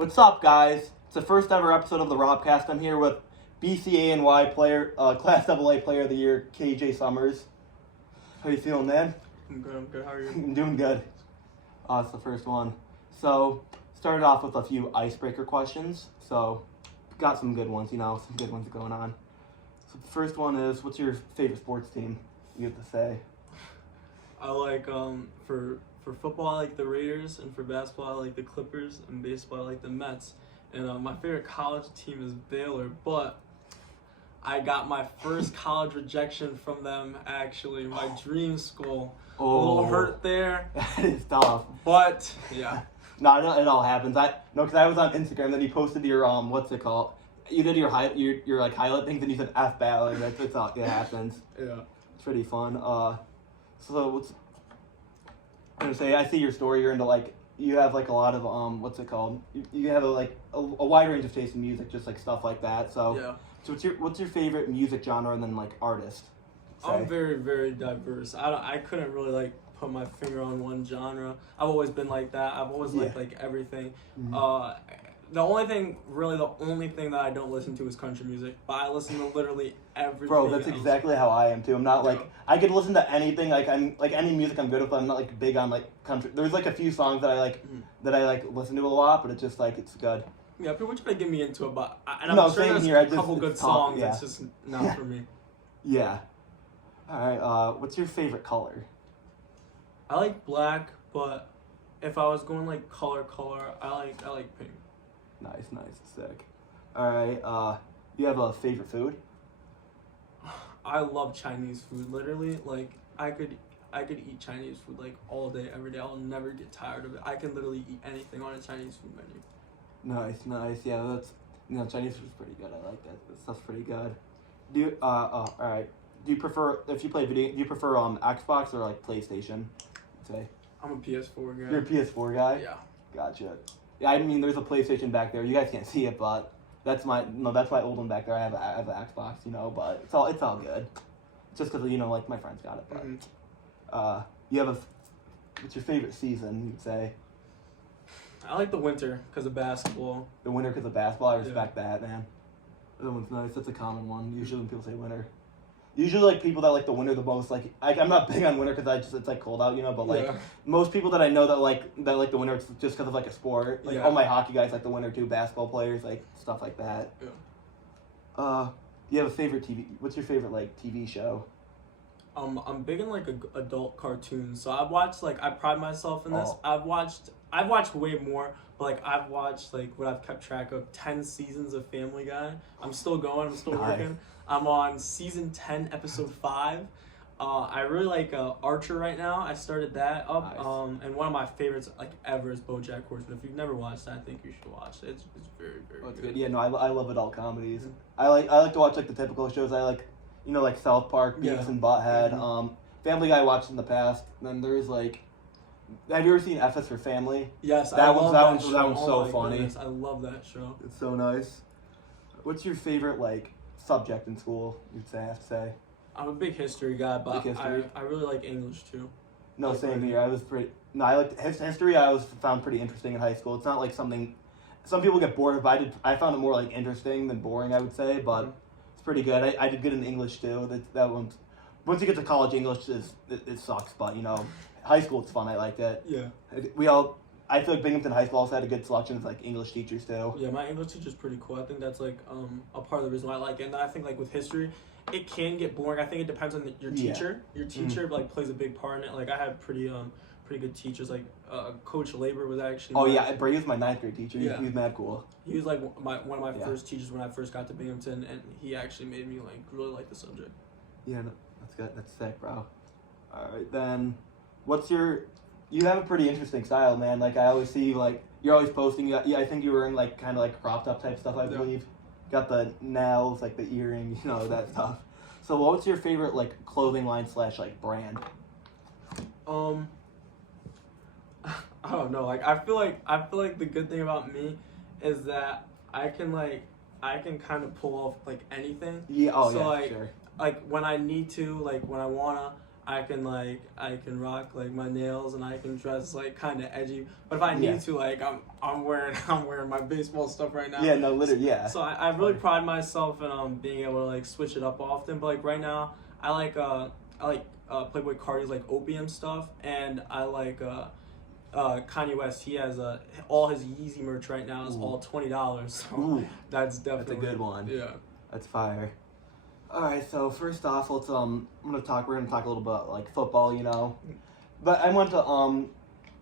What's up, guys? It's the first ever episode of the Robcast. I'm here with BCANY player, Class AA Player of the Year, KJ Summers. How you feeling, man? I'm good. How are you? I'm doing good. It's the first one. So, started off with a few icebreaker questions. So, got some good ones, some good ones going on. So, the first one is, what's your favorite sports team? You have to say. I like for football I like the Raiders, and for basketball I like the Clippers, and baseball I like the Mets. And my favorite college team is Baylor, but I got my first college rejection from them. Actually, my dream school. A little hurt there. That is tough. But yeah. No, it all happens. Because I was on Instagram, then you posted your what's it called? You did your highlight things, and you said F Baylor. That's all. It happens. Yeah. It's pretty fun. So what's I'm gonna say? I see your story. You're into you have a lot of what's it called? You have a wide range of taste in music, just stuff like that. So Yeah. So what's your favorite music genre and then artist? I'm very, very diverse. I couldn't really put my finger on one genre. I've always been like that. I've always liked everything. Mhm. The only thing that I don't listen to is country music. But I listen to literally everything. Bro, that's else. exactly how I am too. I'm not I could listen to anything. I'm any music I'm good with. I'm not big on country. There's a few songs that I listen to a lot, but it's just it's good. Yeah, people try to get me into it, but and No, I'm sure same there's here. a couple good tough, songs. yeah. It's just not for me. Yeah. All right. What's your favorite color? I like black, but if I was going color, I like pink. Nice, sick. All right. You have a favorite food? I love Chinese food. Literally, I could eat Chinese food all day, every day. I'll never get tired of it. I can literally eat anything on a Chinese food menu. Nice. Yeah, that's Chinese food's pretty good. I like that. That stuff's pretty good. Do you, all right. Do you prefer if you play video? Do you prefer Xbox or PlayStation? Say. I'm a PS4 guy. You're a PS4 guy. Yeah. Gotcha. Yeah, I mean, there's a PlayStation back there. You guys can't see it, but that's my old one back there. I have an Xbox, but it's all good. Just because my friends got it. But you have what's your favorite season? You'd say. I like the winter because of basketball. The winter because of basketball. I respect that, man. That one's nice. That's a common one. Usually when people say winter. Usually people that like the winter the most. I'm not big on winter because it's cold out, but most people that I know that like the winter, it's just because of a sport. All my hockey guys like the winter too. Basketball players stuff like that. Yeah. You have a favorite TV? What's your favorite TV show? I'm big in adult cartoons, so I've watched I pride myself in this. Oh. I've watched way more, but I've watched what I've kept track of 10 seasons of Family Guy. I'm still going. I'm still working. I'm on season 10, episode 5. I really like Archer right now. I started that up. Nice. And one of my favorites ever is BoJack Horseman. If you've never watched it, I think you should watch it. It's very, very good. Yeah, no, I love adult comedies. I like to watch the typical shows. I like South Park, Beavis and Butthead. Family Guy I watched in the past. Then there's have you ever seen F is for Family? Yes, that one's so funny. Goodness, I love that show. It's so nice. What's your favorite subject in school? I have to say. I'm a big history guy, but history? I really like English too. No, same here. I liked history. I always found pretty interesting in high school. It's not something some people get bored of. I found it more interesting than boring, I would say, but it's pretty good. I did good in English too. That one's once you get to college, English it sucks, but high school it's fun. I liked it. Yeah. I feel like Binghamton High School also had a good selection of English teachers too. Yeah, my English teacher's pretty cool. I think that's a part of the reason why I like it. And I think with history, it can get boring. I think it depends on your teacher. Your teacher plays a big part in it. I had pretty good teachers. Coach Labor was actually. Oh yeah, Brady was my 9th grade teacher. Yeah. He was mad cool. He was one of my first teachers when I first got to Binghamton, and he actually made me really like the subject. Yeah, that's good. That's sick, bro. All right, then, you have a pretty interesting style, man. I always see you're always posting. I think you were in kind of crop top type stuff. I believe. Got the nails, the earring, that stuff. So, what's your favorite clothing line / brand? I don't know. I feel like the good thing about me is that I can kind of pull off anything. Yeah. Oh so, yeah. Sure. When I need to, when I wanna, I can rock like my nails and I can dress like kind of edgy. But if I Yeah. need to, like I'm wearing my baseball stuff right now. Yeah, no, literally, yeah. So I really pride myself in being able to like switch it up often. But like right now, I like Playboy Cardi's like opium stuff, and I like Kanye West. He has all his Yeezy merch right now is Ooh. all $20. So Ooh, that's definitely good one. Yeah. that's fire. All right, so first off, let's we're gonna talk a little bit about like football, you know. But I went to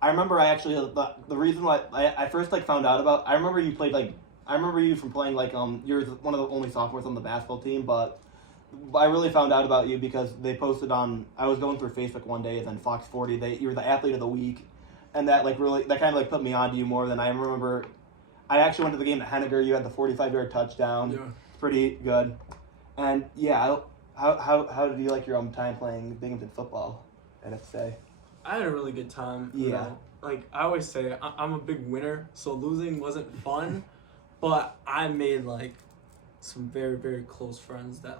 I remember I actually the reason why I first like found out about, I remember you played like, I remember you from playing like you're one of the only sophomores on the basketball team, but I really found out about you because they posted on, I was going through Facebook one day and then Fox 40, you were the athlete of the week, and that like really, that kind of like put me on to you more than I remember. I actually went to the game at Henniger. You had the 45-yard touchdown. Yeah. Pretty good. And yeah, how did you like your time playing Binghamton football at FSA? I had a really good time. You Yeah. know? Like I always say, I'm a big winner, so losing wasn't fun, but I made like some very, very close friends that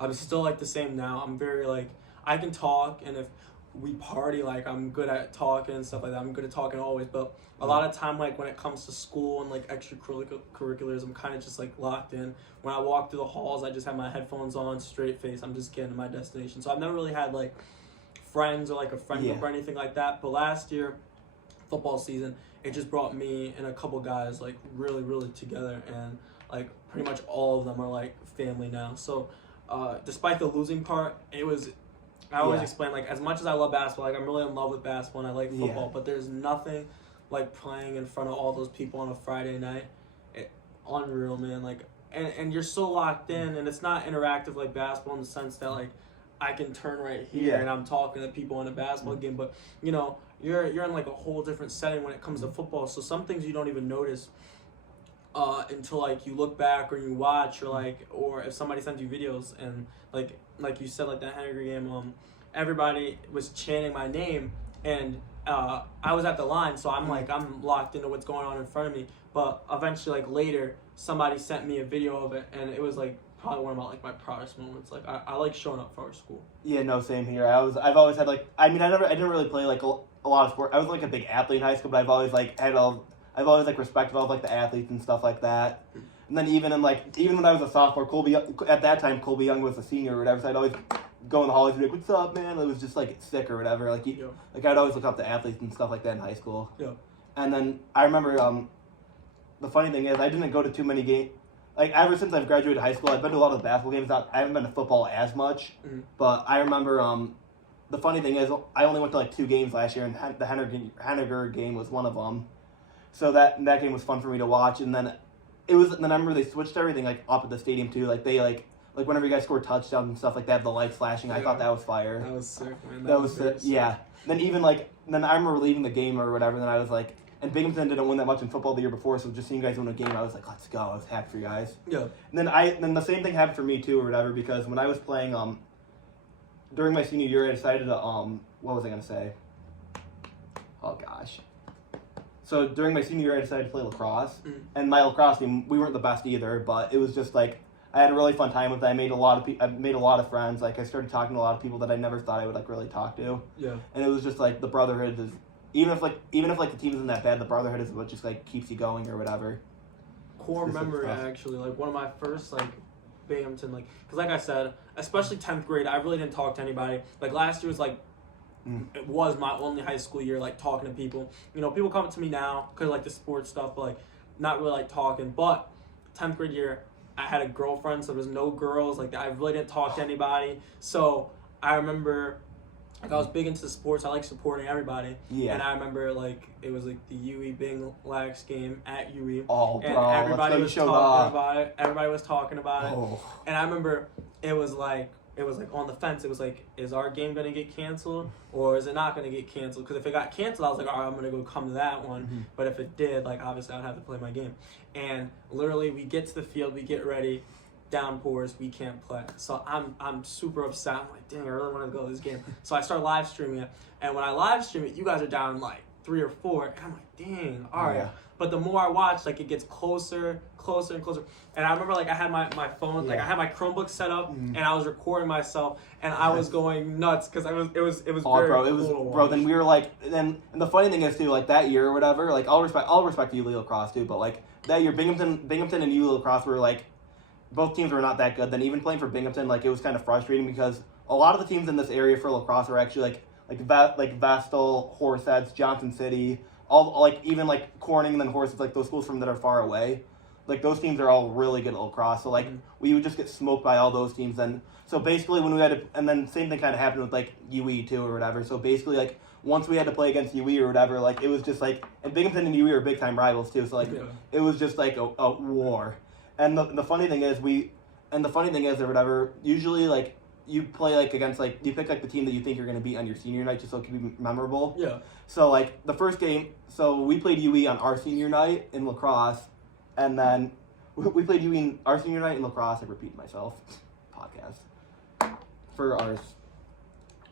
I'm still like the same now. I'm very like, I can talk, and if we party, like I'm good at talking and stuff like that. I'm good at talking always, but a lot of time, like when it comes to school and like extracurriculars, I'm kind of just like locked in. When I walk through the halls, I just have my headphones on, straight face. I'm just getting to my destination. So I've never really had like friends or like a friend group or anything like that. But last year, football season, it just brought me and a couple guys like really, really together, and like pretty much all of them are like family now. So despite the losing part, it was, I always explain, like as much as I love basketball, like I'm really in love with basketball and I like football, but there's nothing like playing in front of all those people on a Friday night. Unreal, man. Like and you're so locked in, and it's not interactive like basketball in the sense that like I can turn right here and I'm talking to people in a basketball game, but you know, you're in like a whole different setting when it comes to football. So some things you don't even notice until like you look back or you watch, or like, or if somebody sends you videos, and like you said, like that Henniger game, everybody was chanting my name, and I was at the line, so I'm like, I'm locked into what's going on in front of me. But eventually, like later, somebody sent me a video of it, and it was like probably one of like my proudest moments. Like I like showing up for our school. Yeah, no, same here. I've always had like, I mean, I didn't really play like a lot of sport. I was like a big athlete in high school, but I've always like I've always like respected all of like the athletes and stuff like that. And then even when I was a sophomore, at that time Colby Young was a senior or whatever, so I'd always go in the hallways and be like, "What's up, man?" It was just like sick or whatever. Like like I'd always look up to athletes and stuff like that in high school. Yeah. And then I remember the funny thing is I didn't go to too many games. Like ever since I've graduated high school, I've been to a lot of the basketball games. I haven't been to football as much, but I remember the funny thing is I only went to like 2 games last year, and the Henniger game was one of them. So that game was fun for me to watch, and then I remember they switched everything like up at the stadium too. Like they like whenever you guys scored touchdowns and stuff like that, the lights flashing. I thought that was fire. That was sick, man. That was sick. Yeah. Then then I remember leaving the game or whatever. And then I was like, and Binghamton didn't win that much in football the year before, so just seeing you guys win a game, I was like, let's go. I was happy for you guys. Yeah. And then the same thing happened for me too or whatever, because when I was playing during my senior year, I decided to what was I gonna say? Oh gosh. So during my senior year, I decided to play lacrosse, and my lacrosse team, we weren't the best either, but it was just like I had a really fun time with it. I made a lot of friends. Like I started talking to a lot of people that I never thought I would like really talk to. Yeah. And it was just like the brotherhood is, even if the team isn't that bad, the brotherhood is what just like keeps you going or whatever. Core memory actually, like one of my first like Binghamton, like, because like I said, especially 10th grade, I really didn't talk to anybody. Like last year was like, it was my only high school year, like talking to people. You know, people come to me now because like the sports stuff, but like not really like talking. But 10th grade year, I had a girlfriend, so there was no girls. Like I really didn't talk to anybody. So I remember, like I was big into sports. I like supporting everybody. Yeah. And I remember like it was like the UE Bing Lax game at UE. Oh, and bro, everybody was talking about it. Everybody was talking about it. Oh. And I remember it was like on the fence. It was like, is our game going to get canceled or is it not going to get canceled? Because if it got canceled, I was like, all right, I'm going to go come to that one. But if it did, like, obviously I'd have to play my game. And literally, we get to the field, we get ready, downpours, we can't play. So I'm super upset. I'm like, dang, I really want to go to this game. So I start live streaming it. And when I live stream it, you guys are down like 3 or 4, and I'm like, dang, all right. Yeah. But the more I watch, like, it gets closer and closer. And I remember, like, I had my phone, like, I had my Chromebook set up, and I was recording myself, and I was going nuts because it was very bro, it was cool to bro. watch. Then we were like, and the funny thing is too, like that year or whatever. Like, I'll respect UWE lacrosse too, but like that year, Binghamton and UWE lacrosse were like, both teams were not that good. Then even playing for Binghamton, like it was kind of frustrating because a lot of the teams in this area for lacrosse are actually like Vestal, Horseheads, Johnson City, all like even like Corning and then Horses, like those schools from that are far away. Like those teams are all really good at lacrosse. So like we would just get smoked by all those teams. And so basically when we had to, and then same thing kind of happened with like UE too or whatever. So basically like once we had to play against UE or whatever, like it was just like, and Binghamton and UE are big time rivals too. So like it was just like a war. And the funny thing is or whatever, usually like you play like against like, you pick like the team that you think you're going to beat on your senior night just so it can be memorable. Yeah. So like the first game, so we played UE on our senior night in lacrosse, and then we played UE in our senior night in lacrosse. I repeat myself, podcast, for ours.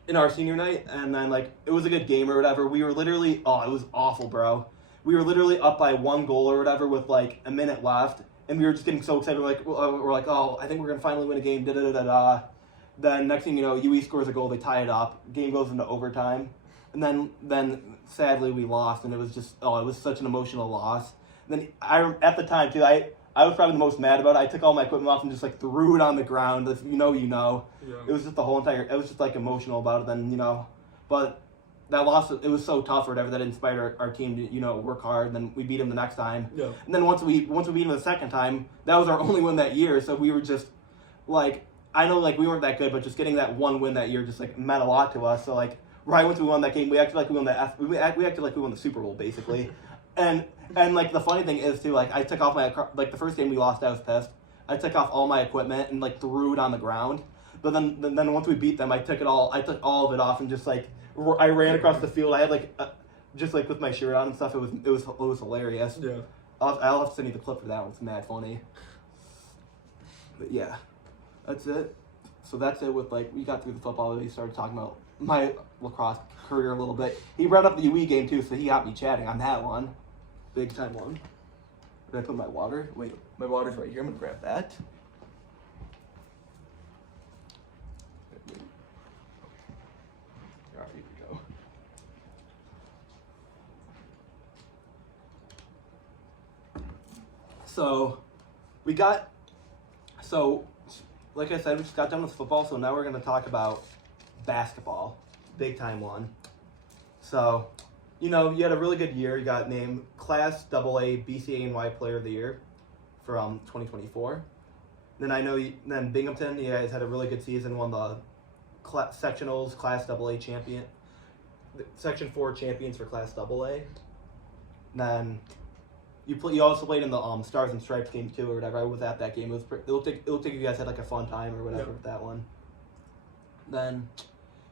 In our senior night, and then like it was a good game or whatever. We were literally, it was awful, bro. We were literally up by 1 goal or whatever with like a minute left. And we were just getting so excited. We're like, oh, I think we're going to finally win a game. Da-da-da-da-da. Then next thing you know, UE scores a goal. They tie it up. Game goes into overtime. And then sadly, we lost. And it was just, it was such an emotional loss. And then at the time, too, I was probably the most mad about it. I took all my equipment off and just, like, threw it on the ground. If you know, you know. Yeah. It was just it was just, like, emotional about it. Then, you know. But that loss, it was so tough or whatever that inspired our team to, you know, work hard. And then we beat them the next time. Yeah. And then once we beat them the second time, that was our only win that year. So we were just like, I know like we weren't that good, but just getting that one win that year just like meant a lot to us. So like right once we won that game, we acted like we won we acted like we won the Super Bowl basically. and like the funny thing is too, like I took off like the first game we lost, I was pissed. I took off all my equipment and like threw it on the ground. But then once we beat them, I took all of it off and just like I ran across the field. I had like just like with my shirt on and stuff. It was hilarious. Yeah. I'll have to send you the clip for that one. It's mad funny. But yeah, that's it. So that's it with like, we got through the football. We started talking about my lacrosse career a little bit. He brought up the UE game too, so he got me chatting on that one. Big time one. Did I put my water? Wait, my water's right here. I'm gonna grab that. Alright, here we go. So, like I said, we just got done with football, so now we're going to talk about basketball. Big time one. So, you know, you had a really good year. You got named Class AA BCANY Player of the Year from 2024. Then I know then Binghamton, you guys had a really good season, won the sectionals, Class AA champion, Section 4 champions for Class AA. Then you also played in the Stars and Stripes game too, or whatever. I was at that game. It looked like you guys had like a fun time or whatever with that one. Then,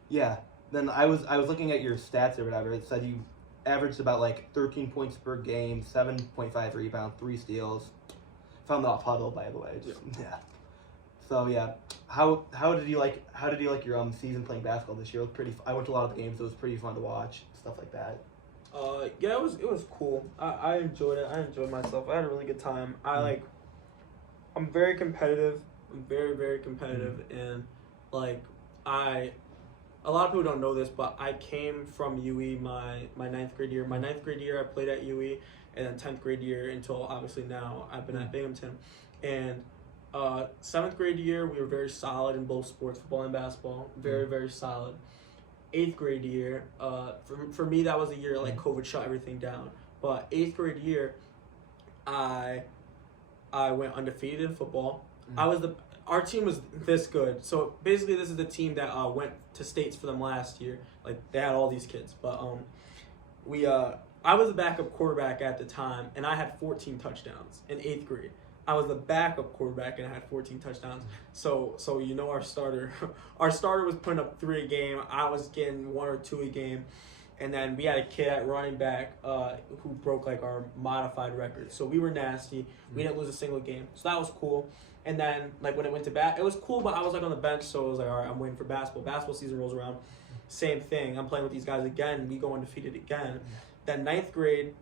yeah. Then I was looking at your stats or whatever. It said you averaged about like 13 points per game, 7.5 rebounds, 3 steals. Found that off Huddle, by the way. Yeah. So yeah, how did you like your season playing basketball this year? It was pretty. I went to a lot of the games. It was pretty fun to watch, stuff like that. Yeah, it was cool. I enjoyed it. I enjoyed myself. I had a really good time. I'm very competitive. I'm very, very competitive, and like a lot of people don't know this, but I came from UE my 9th grade year. My 9th grade year I played at UE, and then 10th grade year until obviously now I've been at Binghamton. And 7th grade year we were very solid in both sports, football and basketball. Very, very solid. 8th grade year, for me that was a year like COVID shut everything down. But 8th grade year, I went undefeated in football. Our team was this good. So basically, this is the team that went to states for them last year. Like they had all these kids, but I was the backup quarterback at the time, and I had 14 touchdowns in 8th grade. I was the backup quarterback and I had 14 touchdowns. So you know our starter was putting up 3 a game. I was getting 1 or 2 a game. And then we had a kid at running back who broke like our modified record. So we were nasty. We didn't lose a single game. So that was cool. And then like when it went to bat, it was cool, but I was like on the bench, so it was like, all right, I'm waiting for basketball. Basketball season rolls around. Same thing. I'm playing with these guys again. We go undefeated again. Then ninth grade,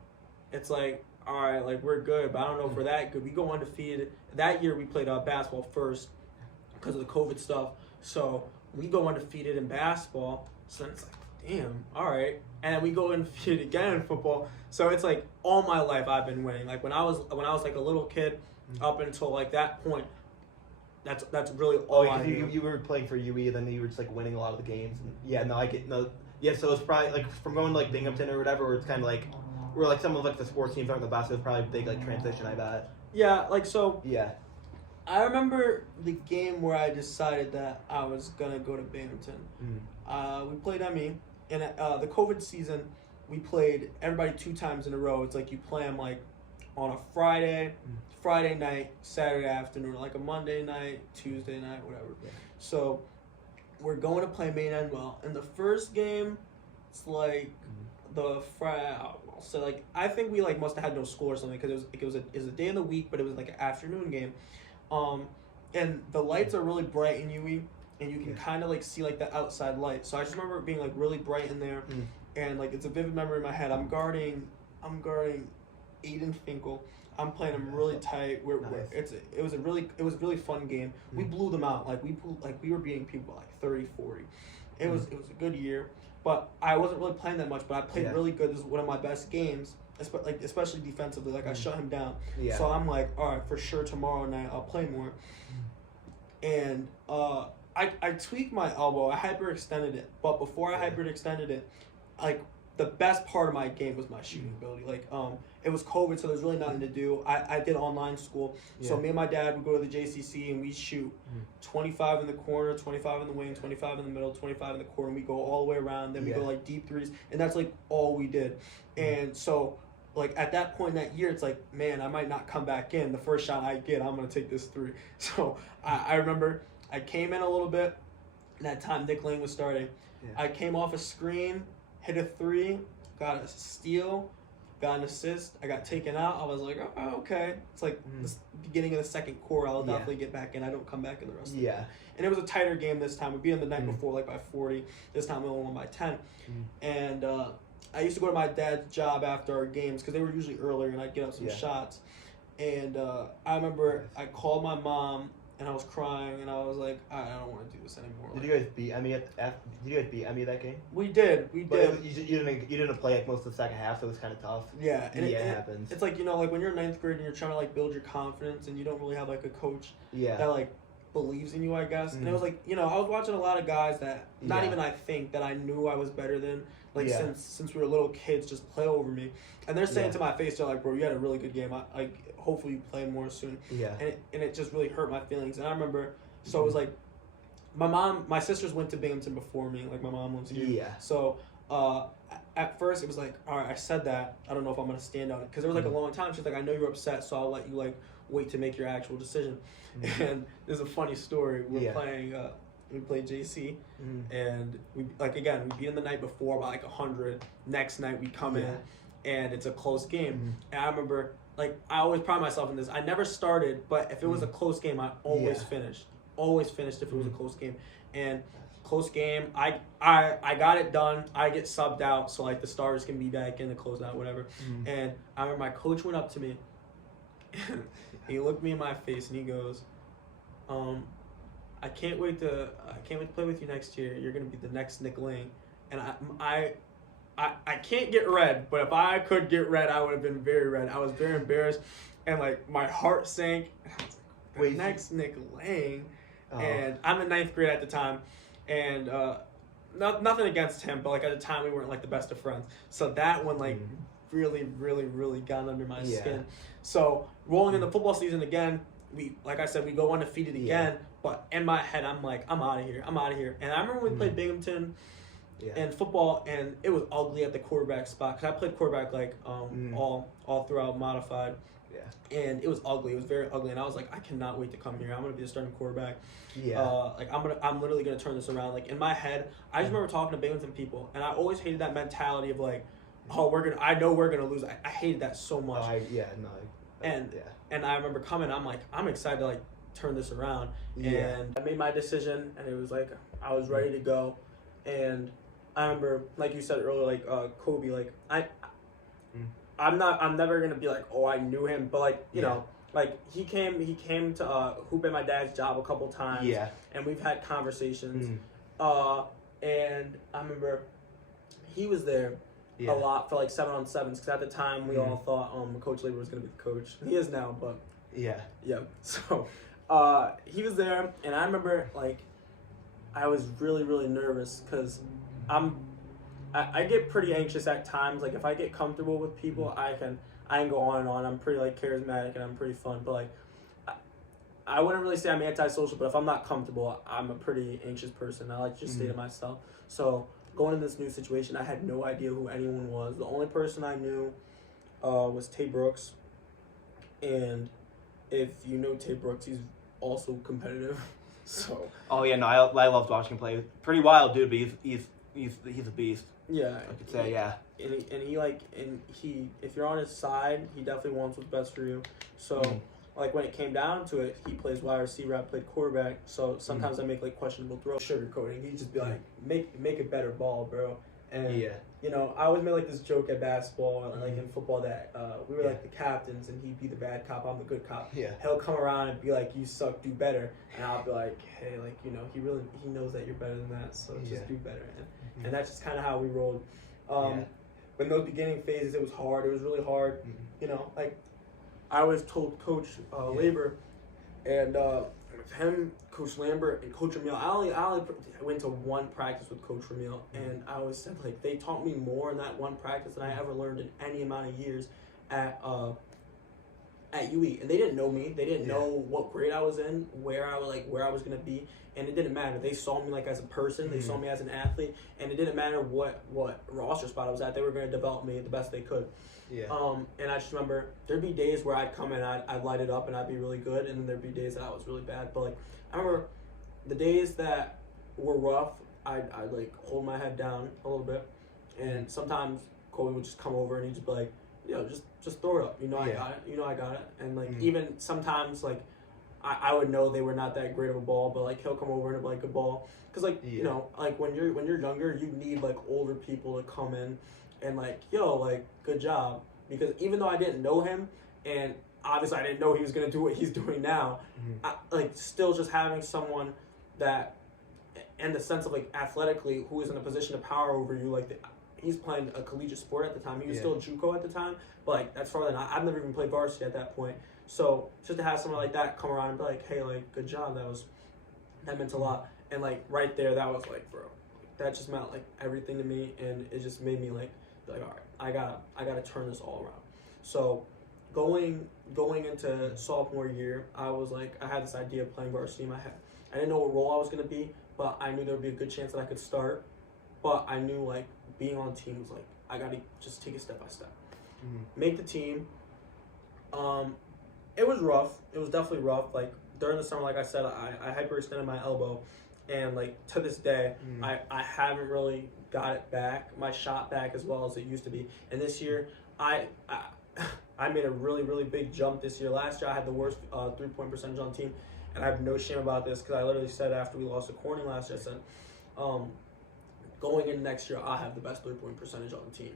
it's like, all right, like we're good, but I don't know if we're that good. We go undefeated. That year we played basketball first because of the COVID stuff. So we go undefeated in basketball. So then it's like, damn, all right. And then we go undefeated again in football. So it's like all my life I've been winning. Like when I was like a little kid, up until like that point, that's really all I knew. You were playing for UE, and then you were just like winning a lot of the games. And, yeah, no, I get no. Yeah, so it's probably like from going to like Binghamton or whatever, where it's kind of like where like some of like the sports teams aren't the best. It was probably a big like transition, I bet. Yeah, like so. Yeah. I remember the game where I decided that I was gonna go to Binghamton. We played ME, and the COVID season, we played everybody 2 times in a row. It's like you play them like on a Friday night, Saturday afternoon, like a Monday night, Tuesday night, whatever. Yeah. So we're going to play Maine Endwell. And the first game, it's like the Friday. So like I think we like must have had no school or something because it was a day of the week, but it was like an afternoon game. And the lights are really bright in UE, and you can kind of like see like the outside light. So I just remember it being like really bright in there, and like it's a vivid memory in my head. I'm guarding Aiden Finkel. I'm playing him really tight. It was a really fun game. We blew them out. We were beating people by like 30, 40. It was a good year, but I wasn't really playing that much. But I played really good. This is one of my best games, especially defensively. Like I shut him down. Yeah. So I'm like, all right, for sure tomorrow night I'll play more. And I tweaked my elbow. I hyperextended it, but before I hyperextended it, like the best part of my game was my shooting ability. Like it was COVID, so there's really nothing to do. I did online school, so me and my dad would go to the JCC and we shoot 25 in the corner, 25 in the wing, 25 in the middle, 25 in the corner. And we go all the way around. Then we go like deep threes, and that's like all we did. And so like at that point in that year, it's like, man, I might not come back in. The first shot I get, I'm gonna take this 3. So I remember I came in a little bit. And that time Nick Lang was starting. Yeah. I came off a screen, hit a 3, got a steal, got an assist. I got taken out. I was like, oh, okay. It's like the beginning of the second quarter. I'll definitely get back in. I don't come back in the rest of the game. And it was a tighter game this time. We beat them the night before, like by 40. This time we only won by 10. And I used to go to my dad's job after our games because they were usually earlier, and I'd get up some shots. And I remember I called my mom, and I was crying, and I was like, I don't want to do this anymore. Did you guys beat Emmy did you guys beat Emmy that game? We did. But you didn't play like most of the second half, so it was kind of tough. Yeah, and it happens. It's like, you know, like when you're in 9th grade and you're trying to like build your confidence, and you don't really have like a coach that like believes in you, I guess. And it was like, you know, I was watching a lot of guys that not even I think that I knew I was better than, like since we were little kids, just play over me. And they're saying to my face, they're like, bro, you had a really good game. Hopefully you play more soon. Yeah. And it just really hurt my feelings. And I remember, so it was like, my sisters went to Binghamton before me. Like my mom lives here. Yeah. So at first it was like, all right, I said that. I don't know if I'm gonna stand on it because there was like a long time. She's like, I know you're upset, so I'll let you like wait to make your actual decision. And there's a funny story. We're playing. We played JC, and we beat them the night before by like 100. Next night we come in, and it's a close game. And I remember, like, I always pride myself in this. I never started, but if it was a close game, I always finished. Always finished if it was a close game. And close game, I got it done. I get subbed out, so like the starters can be back in to close out, whatever. And I remember my coach went up to me, and he looked me in my face, and he goes, I can't wait to play with you next year. You're gonna be the next Nick Lang. And I can't get red, but if I could get red, I would have been very red. I was very embarrassed, and like my heart sank. And I was like, wait, next Nick Lang. And I'm in 9th grade at the time, and nothing against him, but like at the time we weren't like the best of friends. So that one like really, really, really got under my skin. So rolling in the football season again, like I said, we go undefeated again. But in my head, I'm like, I'm out of here. And I remember we played Binghamton in football, and it was ugly at the quarterback spot because I played quarterback like all throughout modified. Yeah. And it was ugly. It was very ugly, and I was like, I cannot wait to come here. I'm gonna be the starting quarterback. Yeah. Like I'm literally gonna turn this around. Like in my head, I just remember talking to Binghamton people, and I always hated that mentality of like, oh, I know we're gonna lose. I hated that so much. And I remember coming. I'm like, I'm excited to like turn this around. And I made my decision, and it was like I was ready to go. And I remember, like you said earlier, like Kobe, like I'm never gonna be like, oh, I knew him, but like you know, like he came to hoop at my dad's job a couple times, and we've had conversations. And I remember he was there a lot for like 7-on-7s because at the time we all thought Coach Labor was gonna be the coach. He is now, but yeah. So he was there, and I remember like I was really really nervous because I get pretty anxious at times. Like if I get comfortable with people, I can go on and on. I'm pretty like charismatic and I'm pretty fun, but like I wouldn't really say I'm antisocial, but if I'm not comfortable, I'm a pretty anxious person. I like to just stay to myself. So going in this new situation, I had no idea who anyone was. The only person I knew was Tay Brooks, and if you know Tay Brooks, he's also competitive. So. Oh yeah, no, I loved watching him play. Pretty wild dude, but he's a beast. Yeah, I could say and he if you're on his side, he definitely wants what's best for you. So like when it came down to it, he plays wide receiver, I played quarterback. So sometimes I make like questionable throws, sugarcoating. He'd just be like, make a better ball, bro. And you know, I always made like this joke at basketball and like in football that we were like the captains and he'd be the bad cop, I'm the good cop. He'll come around and be like, you suck, do better. And I'll be like, hey, like, you know, he knows that you're better than that, so just do better. And that's just kind of how we rolled. When those beginning phases, it was hard. It was really hard. You know, like I always told Coach Labor and him, Coach Lambert, and Coach Ramil. I only went to one practice with Coach Ramil, and I always said like they taught me more in that one practice than I ever learned in any amount of years at UE. And they didn't know me. They didn't know what grade I was in, where I was gonna be, and it didn't matter. They saw me like as a person. They saw me as an athlete, and it didn't matter what roster spot I was at. They were gonna develop me the best they could. And I just remember there'd be days where I'd come in, I'd light it up and I'd be really good, and then there'd be days that I was really bad. But like I remember the days that were rough, I'd like hold my head down a little bit, and sometimes Kobe would just come over and he'd just be like, just throw it up. You know I got it. You know I got it. And like even sometimes like I would know they were not that great of a ball, but like he'll come over and be like a ball, because like you know like when you're younger, you need like older people to come in and like, like, good job. Because even though I didn't know him, and obviously I didn't know he was going to do what he's doing now, like, still just having someone that, in the sense of, like, athletically, who is in a position of power over you, like, he's playing a collegiate sport at the time. He was still a JUCO at the time, but, like, that's farther than I've never even played varsity at that point. So, just to have someone like that come around and be like, hey, like, good job, that meant a lot. And, like, right there, that was, like, bro, that just meant, like, everything to me, and it just made me, like, all right, I gotta turn this all around. So going into sophomore year, I was like, I had this idea of playing varsity in my head. I didn't know what role I was gonna be, but I knew there would be a good chance that I could start. But I knew like being on the team was like, I gotta just take it step by step. Make the team. It was rough. It was definitely rough. Like during the summer, like I said, I hyperextended my elbow, and like to this day, I haven't really got it back, my shot back as well as it used to be. And this year, I made a really, really big jump this year. Last year, I had the worst 3-point percentage on the team, and I have no shame about this because I literally said after we lost to Corning last year, I said, going in next year, I'll have the best 3-point percentage on the team.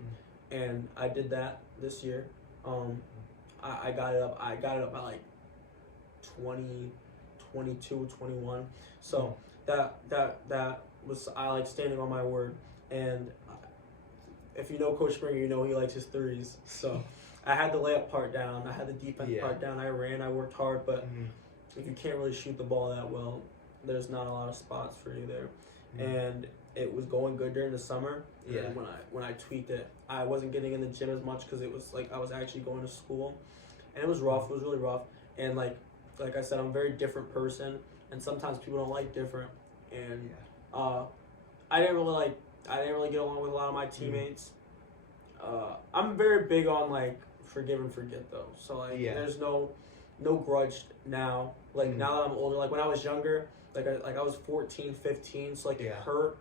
And I did that this year. I got it up. I got it up by like 20, 22, 21. So that was, I like standing on my word. And if you know Coach Springer, you know he likes his threes. So I had the layup part down. I had the defense part down. I ran. I worked hard. But if you can't really shoot the ball that well, there's not a lot of spots for you there. And it was going good during the summer. And when I tweaked it, I wasn't getting in the gym as much because it was like I was actually going to school. And it was rough. It was really rough. And like I said, I'm a very different person. And sometimes people don't like different. And I didn't really get along with a lot of my teammates. I'm very big on like forgive and forget though. So like there's no grudge now. Like now that I'm older, like when I was younger, like I was 14, 15, so like it hurt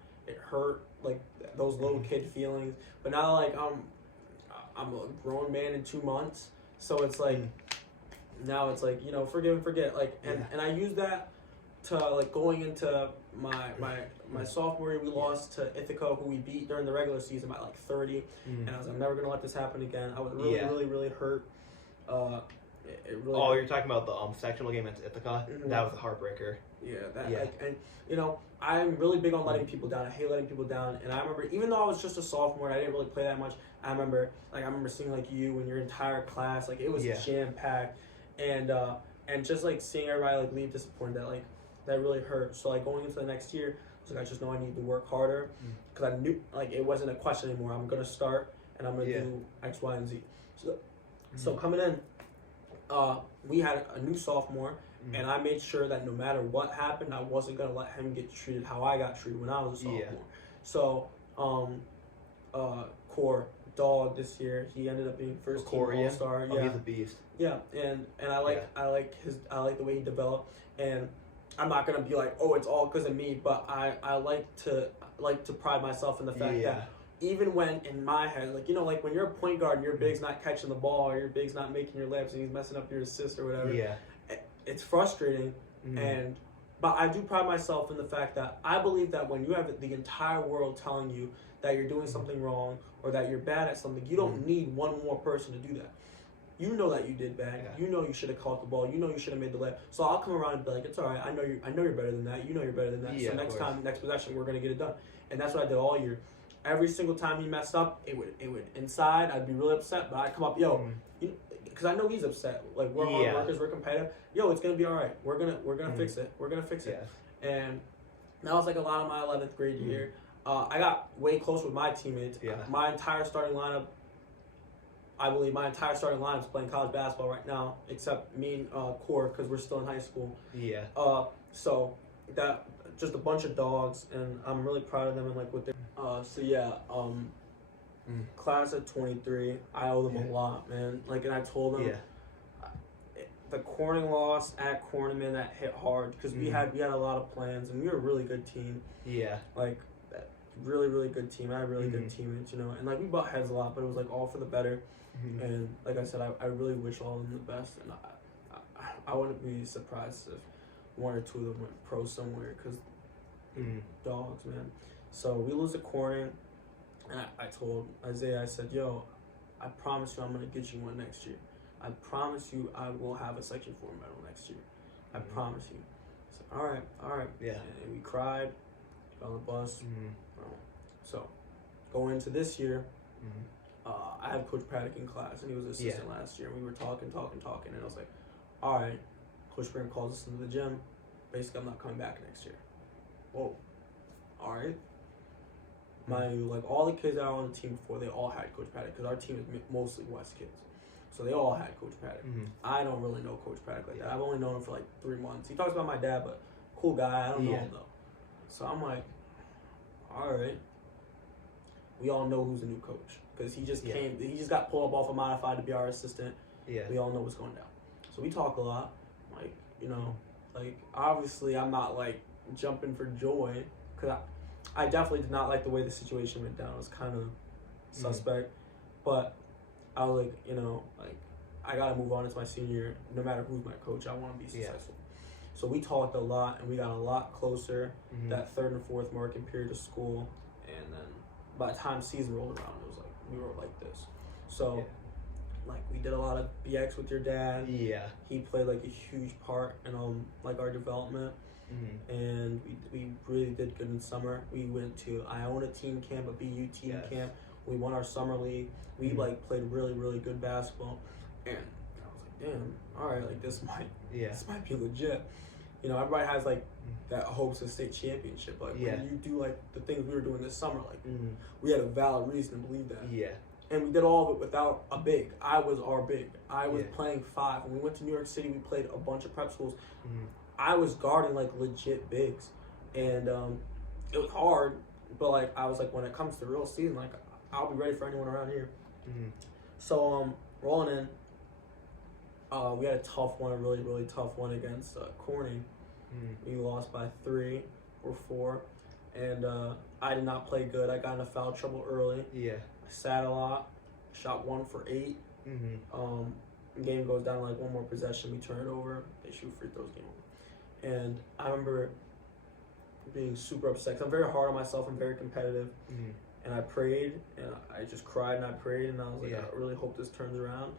like those little kid feelings. But now like I'm a grown man in 2 months, so it's like now it's like forgive and forget. Like and I use that to like going into my sophomore year, we lost to Ithaca, who we beat during the regular season by like 30, and I was like, I'm never gonna let this happen again. I was really hurt. It really. Oh, you're talking about the sectional game against Ithaca? That was a heartbreaker. Yeah, like, and you know, I'm really big on letting people down. I hate letting people down, and I remember even though I was just a sophomore, and I didn't really play that much. I remember seeing like you and your entire class, like it was jam packed, and just like seeing everybody like leave disappointed, that really hurt. So like going into the next year, I was like, I just know I need to work harder, because I knew like it wasn't a question anymore. I'm gonna start and I'm gonna do X, Y, and Z. So coming in, we had a new sophomore. And I made sure that no matter what happened, I wasn't gonna let him get treated how I got treated when I was a sophomore. So, Core Dog this year, he ended up being first team All-Star. Oh, he's a beast. Yeah, and I like the way he developed. And I'm not gonna be like, oh, it's all because of me, but I like to pride myself in the fact that even when in my head, like, you know, like when you're a point guard and your big's not catching the ball, or your big's not making your layups and he's messing up your assist or whatever. Yeah. It's frustrating, but I do pride myself in the fact that I believe that when you have the entire world telling you that you're doing something wrong or that you're bad at something, you don't need one more person to do that. You know that you did bad. You know you should have caught the ball. You know you should have made the layup. So I'll come around and be like, it's all right. I know you're better than that. You know you're better than that. Yeah, so next possession, we're gonna get it done. And that's what I did all year. Every single time he messed up, it would inside. I'd be really upset, but I'd come up, because I know he's upset. Like, we're hard workers, we're competitive. Yo, it's gonna be all right. We're gonna fix it. We're gonna fix it. And that was like a lot of my 11th grade year. I got way close with my teammates. My entire starting lineup. I believe my entire starting lineup is playing college basketball right now, except me and Core, because we're still in high school. Yeah. So that just a bunch of dogs, and I'm really proud of them and like what they're. Class of 23, I owe them a lot, man. Like, and I told them the Corning loss at Cornerman, that hit hard because we had a lot of plans and we were a really good team. Yeah. Like, really, really good team. I had really good teammates, you know, and like we butt heads a lot, but it was like all for the better. And like I said, I really wish all of them the best, and I wouldn't be surprised if one or two of them went pro somewhere because dogs, man. So we lose to Corning. And I told Isaiah, I said, yo, I promise you I'm going to get you one next year. I promise you I will have a Section 4 medal next year. I promise you. I said, all right. Yeah. And we cried, got on the bus. So going into this year, I had Coach Paddock in class, and he was an assistant last year. And we were talking, and I was like, all right, Coach Graham calls us into the gym. Basically, I'm not coming back next year. Whoa. All right. Mind you, like all the kids that were on the team before, they all had Coach Paddock because our team is mostly West kids. So they all had Coach Paddock. I don't really know Coach Paddock like that. I've only known him for like 3 months. He talks about my dad, but cool guy. I don't know him though. So I'm like, all right. We all know who's the new coach because he just came. He just got pulled up off a modified to be our assistant. Yeah. We all know what's going down. So we talk a lot. Like, you know, like obviously I'm not like jumping for joy because I definitely did not like the way the situation went down. It was kind of suspect. But I was like, you know, like, I got to move on. It's my senior year. No matter who's my coach, I want to be successful. So we talked a lot, and we got a lot closer that third and fourth marking period of school. And then by the time season rolled around, it was like, we were like this. So, like, we did a lot of BX with your dad. Yeah. He played, like, a huge part in, like, our development. And we really did good in summer. We went to Iona team camp, a BU team camp. We won our summer league. We like played really, really good basketball. And I was like, damn, all right, like this might be legit. You know, everybody has like that hopes of state championship. Like when you do like the things we were doing this summer, like we had a valid reason to believe that. Yeah. And we did all of it without a big. I was our big. I was playing 5. When we went to New York City, we played a bunch of prep schools. I was guarding like legit bigs, and it was hard. But like I was like, when it comes to real season, like I'll be ready for anyone around here. So rolling in, we had a tough one, a really really tough one against Corning. We lost by 3 or 4, and I did not play good. I got into foul trouble early. Yeah, I sat a lot, shot 1 for 8. The game goes down like one more possession. We turn it over. They shoot free throws. Game over. and I remember being super upset. 'Cause I'm very hard on myself. I'm very competitive, Mhm. and I prayed, and I just cried and I prayed, and I was like, Yeah. I really hope this turns around.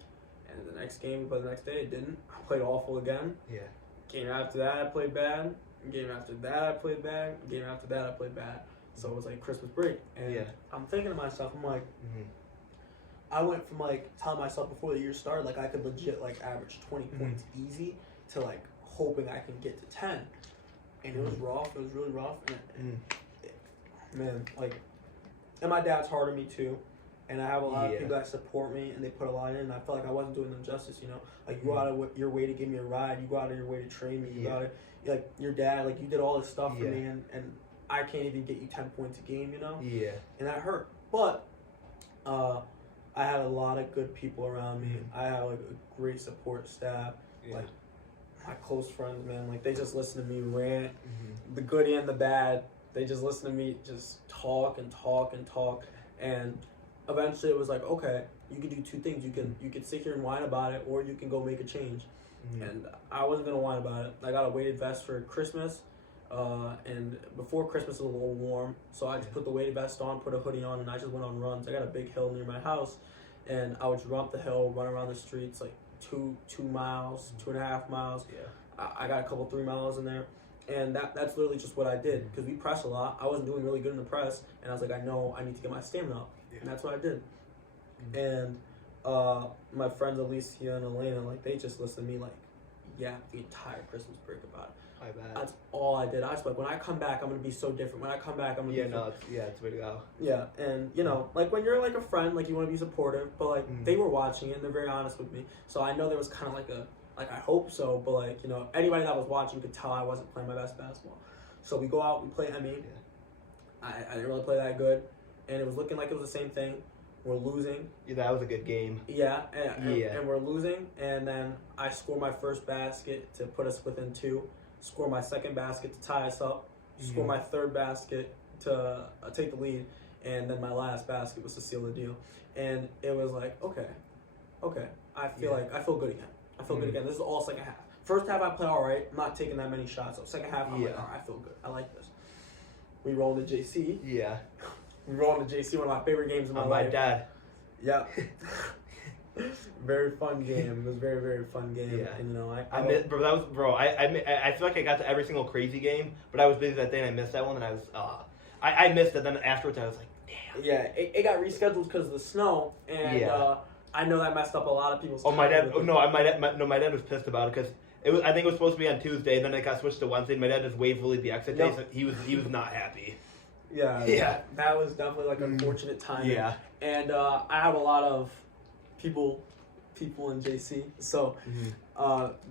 And the next game, but the next day it didn't. I played awful again. Yeah. Game after that, I played bad. Game after that, I played bad. Game after that, I played bad. So it was like Christmas break, and Yeah. I'm thinking to myself, I'm like, Mhm. I went from like telling myself before the year started, like I could legit like average 20 points easy to like hoping I can get to 10, and it was rough. It was really rough, and man, like, and my dad's hard on me too. And I have a lot of Yeah. people that support me, and they put a lot in. And I felt like I wasn't doing them justice, you know. Like you go Mhm. out of your way to give me a ride, you go out of your way to train me, you Yeah. go out of, like your dad, like you did all this stuff for Yeah. me, and I can't even get you 10 points a game, you know. Yeah. And that hurt. But I had a lot of good people around me. I had like a great support staff, Yeah. like my close friends, man. Like they just listen to me rant, Mhm. the good and the bad. They just listen to me just talk and talk and talk, and eventually it was like, okay, you can do two things. You can sit here and whine about it, or you can go make a change. Mhm. And I wasn't gonna whine about it. I got a weighted vest for Christmas, and before Christmas it was a little warm, so I just put the weighted vest on, put a hoodie on, and I just went on runs. I got a big hill near my house, and I would just run up the hill, run around the streets like 2 miles, 2.5 miles. Yeah. I got a couple 3 miles in there, and that's literally just what I did because we press a lot. I wasn't doing really good in the press, and I was like, I know I need to get my stamina up, and that's what I did. And my friends Alicia and Elena, like they just listened to me like, yeah, the entire Christmas break about it. My bad. That's all I did. I was like, when I come back, I'm gonna be so different. When I come back, I'm gonna Yeah. be No. It's the way to go. yeah, and you know, like when you're like a friend, like you want to be supportive, but like they were watching it and they're very honest with me. So I know there was kind of like I hope so, but like, you know, anybody that was watching could tell I wasn't playing my best basketball. So we go out, we play Emmy. I didn't really play that good, and it was looking like it was the same thing. We're losing. Yeah, that was a good game. Yeah, and Yeah. we're losing, and then I score my first basket to put us within 2, score my second basket to tie us up, score my third basket to take the lead, and then my last basket was to seal the deal. And it was like, okay, I feel good again. I feel good again. This is all second half. First half I played all right. I'm not taking that many shots. So second half I'm like, all right, I feel good. I like this. We roll into JC. Yeah. We roll into JC, one of my favorite games of my My life. dad. Yeah. Very fun game. It was a very, very fun game. Yeah. And you know, I missed, bro. That was, bro. I feel like I got to every single crazy game, but I was busy that day and I missed that one, and I was I missed it. Then afterwards, I was like, damn. Yeah, it got rescheduled because of the snow, and I know that messed up a lot of people's. Oh, my time dad. with it. My dad was pissed about it because it was. I think it was supposed to be on Tuesday. Then it got switched to Wednesday. And my dad just waived the exit day, Yep. so he was not happy. Yeah. Yeah. That was definitely like unfortunate timing. Yeah. And I have a lot of people in JC, so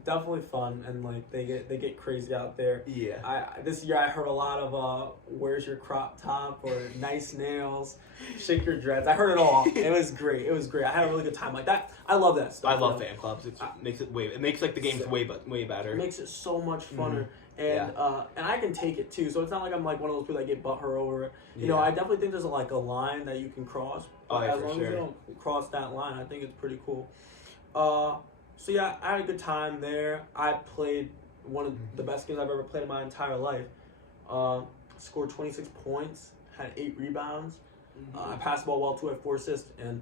definitely fun, and like they get crazy out there. Yeah. This year I heard a lot of where's your crop top or nice nails, shake your dreads. I heard it all. It was great. I had a really good time like that. I love that stuff. I you love know? fan clubs. It makes like the games way better. It makes it so much funner. And and I can take it too. So it's not like I'm like one of those people that get butthurt over it. You know, I definitely think there's like a line that you can cross. Oh, yeah, as for long as sure. you don't cross that line, I think it's pretty cool. So yeah, I had a good time there. I played one of the best games I've ever played in my entire life. Scored 26 points, had 8 rebounds. I passed the ball well too, I had 4 assists, and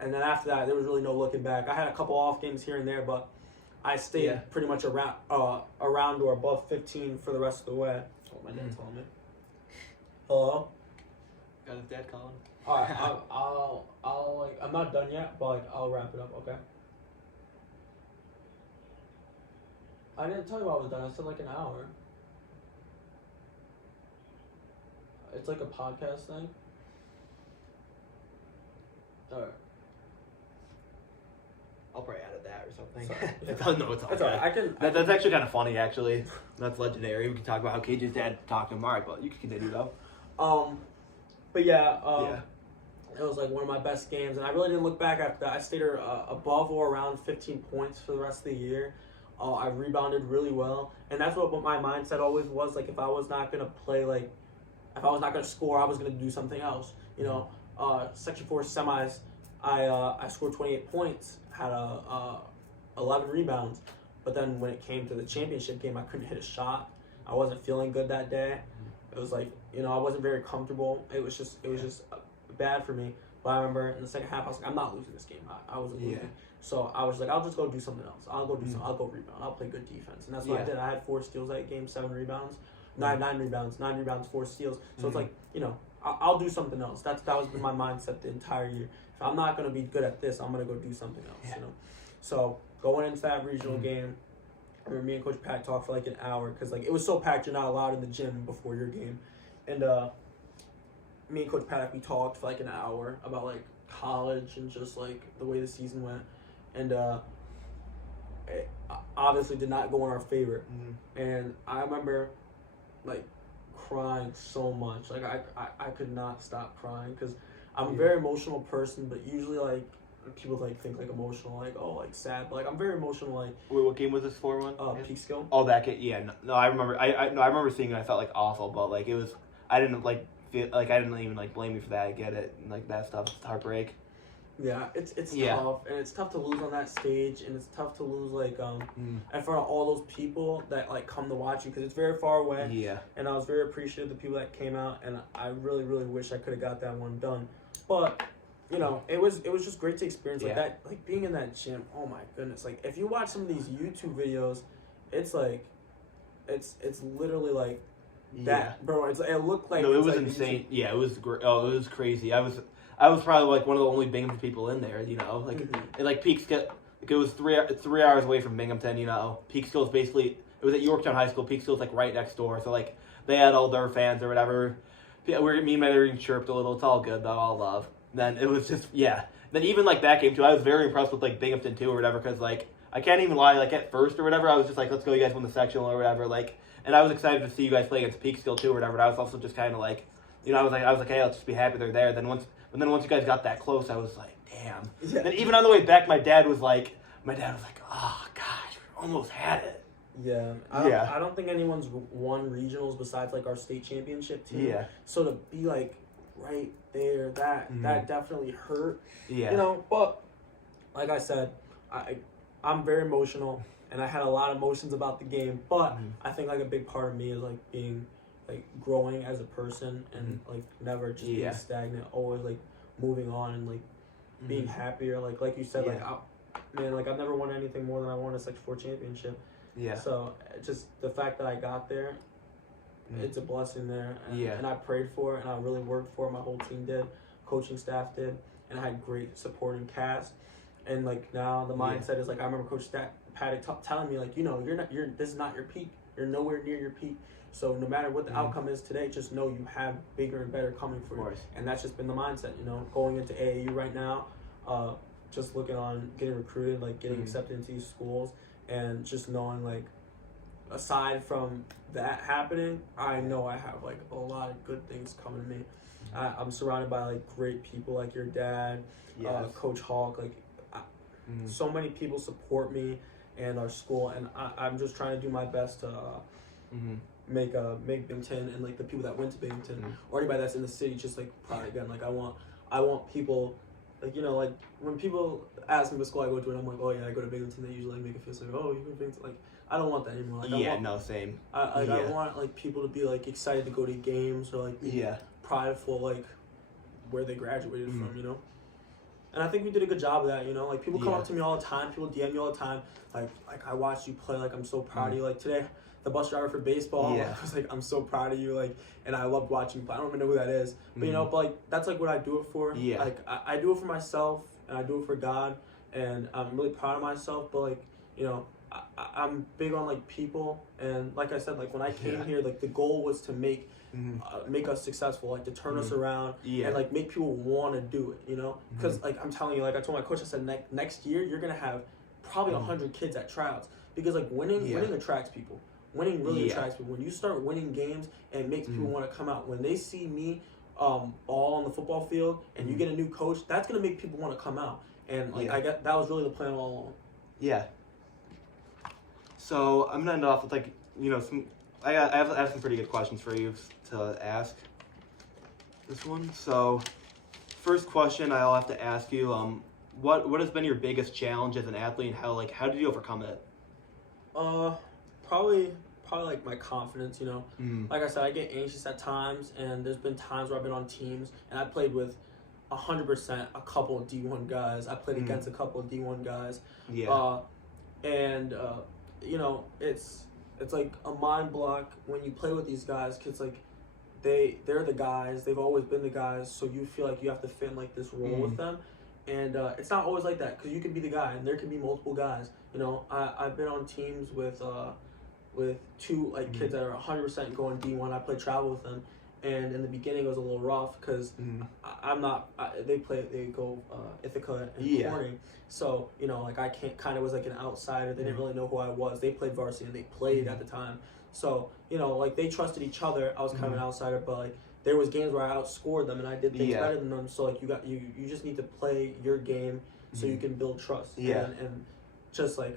then after that, there was really no looking back. I had a couple off games here and there, but I stayed pretty much around or above 15 for the rest of the way. That's what my dad's calling me. Hello. Got his dad calling. All right, I'll like, I'm not done yet, but like, I'll wrap it up, okay? I didn't tell you I was done. I said like an hour. It's like a podcast thing. All right. I'll probably add that or something. Sorry. No, it's all That's all right. I can. That's actually kind of funny, actually. That's legendary. We can talk about how KJ's dad talked to him. All right, but you can continue though. But yeah. It was like one of my best games, and I really didn't look back after that. I stayed above or around 15 points for the rest of the year. I rebounded really well, and that's what my mindset always was. Like, if I was not gonna play, like, if I was not gonna score, I was gonna do something else. You know, Section 4 semis, I scored 28 points, had 11 rebounds, But then when it came to the championship game, I couldn't hit a shot. I wasn't feeling good that day. It was like, I wasn't very comfortable. It was just bad for me. But I remember in the second half, I was like, I'm not losing this game. I wasn't losing. Yeah. So I was like, I'll just go do something else. I'll go do something. I'll go rebound. I'll play good defense. And that's what I did. I had 4 steals that game, 7 rebounds. 9 rebounds, 4 steals. So it's like, I'll do something else. That was my mindset the entire year. If I'm not going to be good at this, I'm going to go do something else, So going into that regional game, I remember me and Coach Pat talked for like an hour because like it was so packed you're not allowed in the gym before your game. And me and Coach Pat, we talked for like an hour about like college and just like the way the season went. And it obviously did not go in our favor. And I remember like crying so much. Like I could not stop crying because I'm a very emotional person, but usually like people like think like emotional, like like sad. But like I'm very emotional. Like Wait, what game was this for? Peekskill. Oh, that game. Yeah, no, I remember. I remember seeing it. I felt like awful, but like it was. I didn't like feel like I didn't even like blame you for that. I get it. And, like that stuff. It's heartbreak. Yeah, it's tough, and it's tough to lose on that stage, and it's tough to lose like in front of all those people that like come to watch you because it's very far away. Yeah. And I was very appreciative of the people that came out, and I really really wish I could have got that one done, but it was just great to experience like that, like being in that gym. Oh my goodness! Like if you watch some of these YouTube videos, it's like, it's literally like that, bro. It looked like it was like insane. Yeah, it was great. Oh, it was crazy. I was probably like one of the only Binghamton people in there, like and like Peekskill, like it was 3 hours away from Binghamton, Peekskill's basically, it was at Yorktown High School. Peekskill's like right next door, so like they had all their fans or whatever. Me and my were chirped a little. It's all good though, all love. Then it was just Then even like that game too, I was very impressed with like Binghamton too or whatever, because like I can't even lie, like at first or whatever, I was just like, let's go, you guys win the sectional or whatever, like, and I was excited to see you guys play against Peekskill too or whatever. But I was also just kind of like, I was like, hey, let's just be happy they're there. Then once you guys got that close, I was like, damn. Yeah. Then even on the way back, my dad was like, oh gosh, we almost had it. Yeah. I don't think anyone's won regionals besides like our state championship team. Yeah. So to be like right there, that definitely hurt. Yeah. But like I said, I'm very emotional and I had a lot of emotions about the game. But I think like a big part of me is like being like growing as a person and like never just being stagnant, always like moving on and like being happier. Like you said, like I've never won anything more than I won a Section 4 championship. Yeah. So just the fact that I got there, it's a blessing there. And I prayed for it and I really worked for it. My whole team did, coaching staff did, and I had great supporting cast. And like now the mindset is like I remember Coach Paddock telling me like this is not your peak. You're nowhere near your peak. So no matter what the outcome is today, just know you have bigger and better coming for you. And that's just been the mindset, going into AAU right now, just looking on getting recruited, like getting accepted into these schools, and just knowing like aside from that happening, I know I have like a lot of good things coming to me. I'm surrounded by like great people like your dad, Coach Hawk, like so many people support me and our school, and I'm just trying to do my best to make Binghamton and like the people that went to Binghamton or anybody that's in the city just like proud again. Like I want people like like when people ask me what school I go to and I'm like, oh yeah, I go to Binghamton, they usually like make it feel like, oh, you go to Binghamton. Like I don't want that anymore. Like, same. I want like people to be like excited to go to games or like be prideful like where they graduated from, And I think we did a good job of that, Like people come up to me all the time, people DM me all the time, like I watched you play, like I'm so proud of you. Like today, the bus driver for baseball, I was like, I'm so proud of you, like, and I loved watching you play. I don't even know who that is, but but like that's like what I do it for. Yeah. Like I do it for myself and I do it for God, and I'm really proud of myself. But like I'm big on like people, and like I said, like when I came here, like the goal was to make us successful, like to turn us around and like make people want to do it, because like I'm telling you, like I told my coach, I said next year you're gonna have probably 100 kids at tryouts, because like winning attracts people. Winning really attracts people. When you start winning games, and it makes people want to come out. When they see me all on the football field and you get a new coach, that's gonna make people want to come out. And like that was really the plan all along. Yeah. So I'm gonna end off with like I have some pretty good questions for you to ask. This one. So first question I'll have to ask you, what has been your biggest challenge as an athlete, and how did you overcome it? Probably like my confidence. You know, Mm. like I said, I get anxious at times, and there's been times where I've been on teams and I played with 100% a couple of D1 guys. I played against a couple of D1 guys. Yeah. And you know, it's like a mind block when you play with these guys, because like they're the guys, they've always been the guys, so you feel like you have to fit in like this role with them, and it's not always like that, because you can be the guy and there can be multiple guys. You know, I've been on teams with two like kids that are 100% going D1. I play travel with them, and in the beginning it was a little rough because I'm not. They go Ithaca and Corning, so you know, like I kind of was like an outsider. They didn't really know who I was. They played varsity and they played at the time, so you know, like they trusted each other. I was kind of an outsider, but like there was games where I outscored them and I did things better than them. So like you just need to play your game so you can build trust. And just like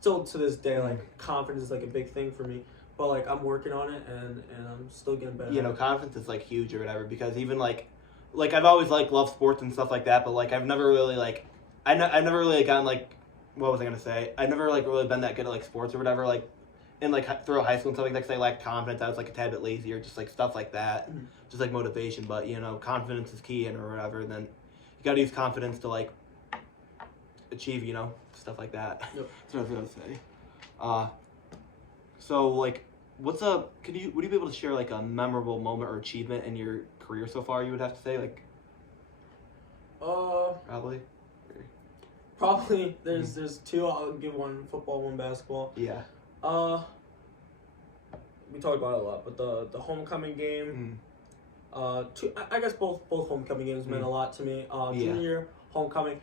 still to this day, like confidence is like a big thing for me. But like I'm working on it, and I'm still getting better. You know, confidence is like huge or whatever, because even like I've always like loved sports and stuff like that, but like I've never really like I've never really gotten like, what was I gonna say? I've never like really been that good at like sports or whatever, like in like through high school and stuff like that, because I lacked confidence. I was like a tad bit lazy or just like stuff like that, just like motivation. But you know, confidence is key or whatever. And then you gotta use confidence to like achieve, you know, stuff like that. Yep. That's what I was gonna say. So like, would you be able to share like a memorable moment or achievement in your career so far? You would have to say like. Probably there's two. I'll give one football, one basketball. Yeah. We talked about it a lot, but the homecoming game. I guess both homecoming games meant a lot to me. Junior year homecoming,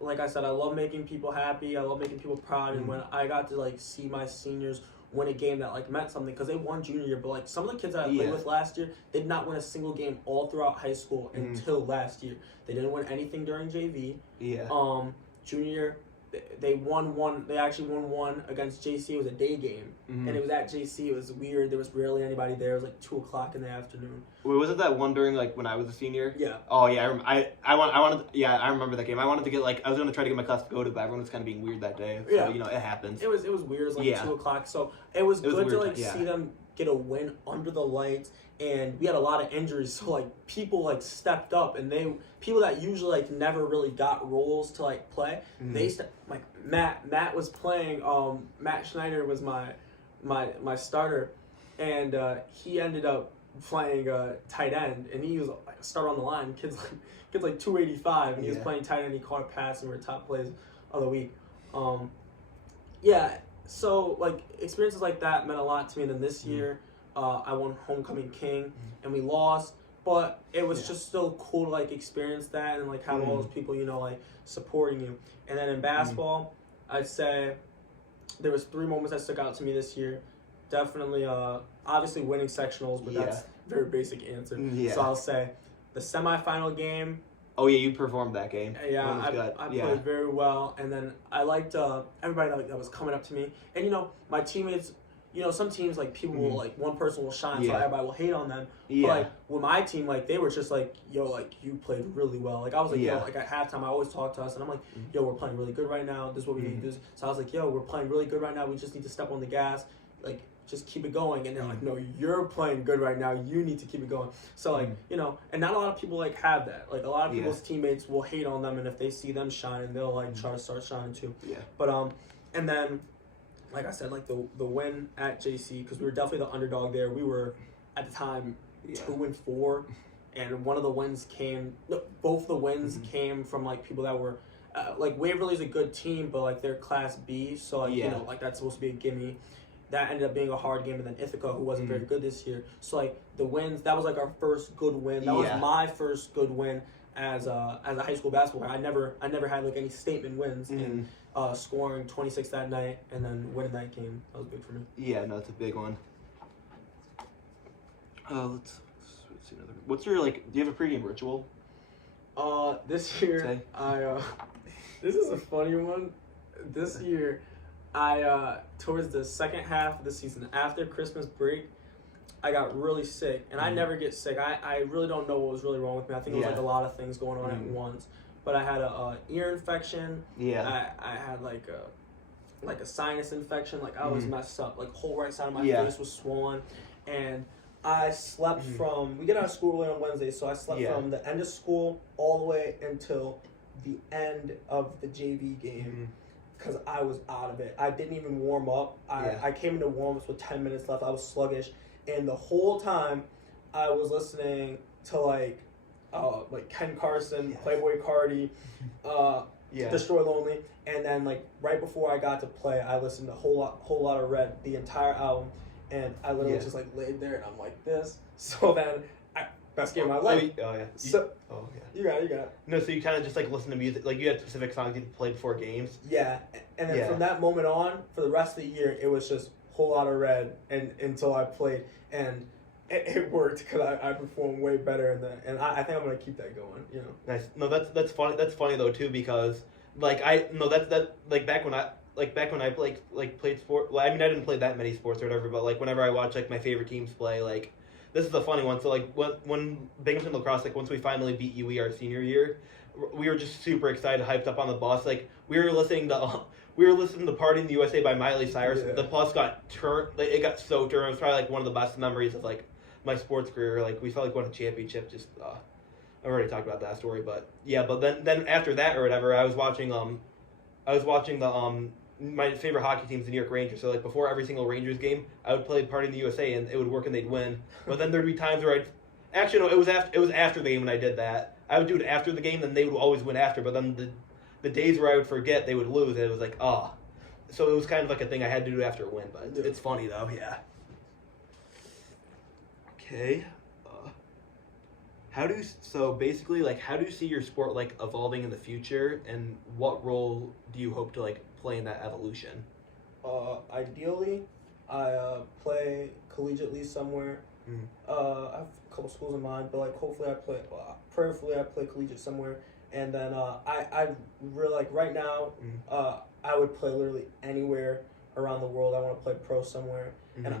like I said, I love making people happy. I love making people proud, and when I got to like see my seniors win a game that like meant something, because they won junior year, but like some of the kids that I played with last year did not win a single game all throughout high school until last year. They didn't win anything during JV. Junior year, they won one. They actually won one against JC. It was a day game, and it was at JC. It was weird. There was rarely anybody there. It was like 2:00 in the afternoon. Wait, was it that one during like when I was a senior? Yeah. Oh yeah, I wanted. Yeah, I remember that game. I wanted to get like I was gonna try to get my class to go to, but everyone was kind of being weird that day. So, you know, it happens. It was weird. It was like 2:00. So it was good weird to like see them get a win under the lights. And we had a lot of injuries, so like people like stepped up, and people that usually like never really got roles to like play, they like Matt was playing. Matt Schneider was my starter, and he ended up playing tight end, and he was like a starter on the line. Kids like 285, and he was playing tight end. He caught a pass, and we were top plays of the week. So like experiences like that meant a lot to me. And then this year. I won Homecoming King, and we lost, but it was just still cool to like experience that and like have all those people, you know, like supporting you. And then in basketball, I'd say there was 3 moments that stuck out to me this year. Definitely, obviously winning sectionals, but that's a very basic answer. So I'll say the semifinal game. Oh yeah, you performed that game. Yeah, I played very well, and then I liked everybody that was coming up to me, and you know my teammates. You know, some teams, like, people will, like, one person will shine, so everybody will hate on them. But, like, with my team, like, they were just like, yo, like, you played really well. Like, I was like, yo, like, at halftime, I always talk to us, and I'm like, yo, we're playing really good right now. This is what we need to do. So I was like, yo, we're playing really good right now. We just need to step on the gas. Like, just keep it going. And they're like, no, you're playing good right now. You need to keep it going. So, like, you know, and not a lot of people, like, have that. Like, a lot of people's teammates will hate on them, and if they see them shining, they'll, like, try to start shining, too. But, and then... Like I said, like the win at JC, because we were definitely the underdog there. We were at the time 2-4, and one of the wins both the wins came from like people that were like Waverly's a good team, but like they're Class B, so like you know like that's supposed to be a gimme. That ended up being a hard game, and then Ithaca, who wasn't very good this year. So like the wins, that was like our first good win. That was my first good win as a high school basketball player. I never had like any statement wins. And scoring 26 that night and then winning that game, that was big for me. Yeah, no, it's a big one. Let's see another. What's your like? Do you have a pregame ritual? This year this is a funny one. This year, I towards the second half of the season, after Christmas break, I got really sick, and I never get sick. I really don't know what was really wrong with me. I think it was like a lot of things going on at once. But I had a ear infection. I had like like a sinus infection. Like I was messed up. Like whole right side of my Yeah. face was swollen, and I slept from. We get out of school early on Wednesday, so I slept from the end of school all the way until the end of the JV game. Because I was out of it. I didn't even warm up. I came into warm-ups with 10 minutes left. I was sluggish. And the whole time, I was listening to, like Ken Carson, Playboy Cardi, Destroy Lonely. And then, like, right before I got to play, I listened to Whole Lot of Red, the entire album. And I literally just, like, laid there, and I'm like this. So then, best game of my life. You got it. No, so you kind of just like listen to music, like you had specific songs you played before games. Yeah, and then from that moment on, for the rest of the year, it was just Whole Lot of Red, and until I played, and it worked because I performed way better, and I think I'm gonna keep that going. You know. Nice. No, that's funny. That's funny though too because like back when I played sport. Well, I mean I didn't play that many sports or whatever, but like whenever I watch like my favorite teams play, like. This is a funny one. So, like, when Binghamton Lacrosse, like, once we finally beat UE our senior year, we were just super excited, hyped up on the bus. Like, we were listening to Party in the USA by Miley Cyrus. Yeah. The bus got turned. Like, it got so turned. It was probably, like, one of the best memories of, like, my sports career. Like, we felt like we won a championship. Just, I've already talked about that story. But, yeah. But then after that or whatever, I was watching my favorite hockey team's the New York Rangers. So, like, before every single Rangers game, I would play Party in the USA, and it would work, and they'd win. But then there'd be times where it was after the game when I did that. I would do it after the game, then they would always win after. But then the days where I would forget, they would lose, and it was like, So it was kind of like a thing I had to do after a win. But it's funny, though, yeah. Okay. How do you see your sport, like, evolving in the future, and what role do you hope to, like, play in that evolution? Ideally, I play collegiately somewhere. I have a couple schools in mind, but like hopefully prayerfully I play collegiate somewhere. And then I really like right now. I would play literally anywhere around the world. I want to play pro somewhere, and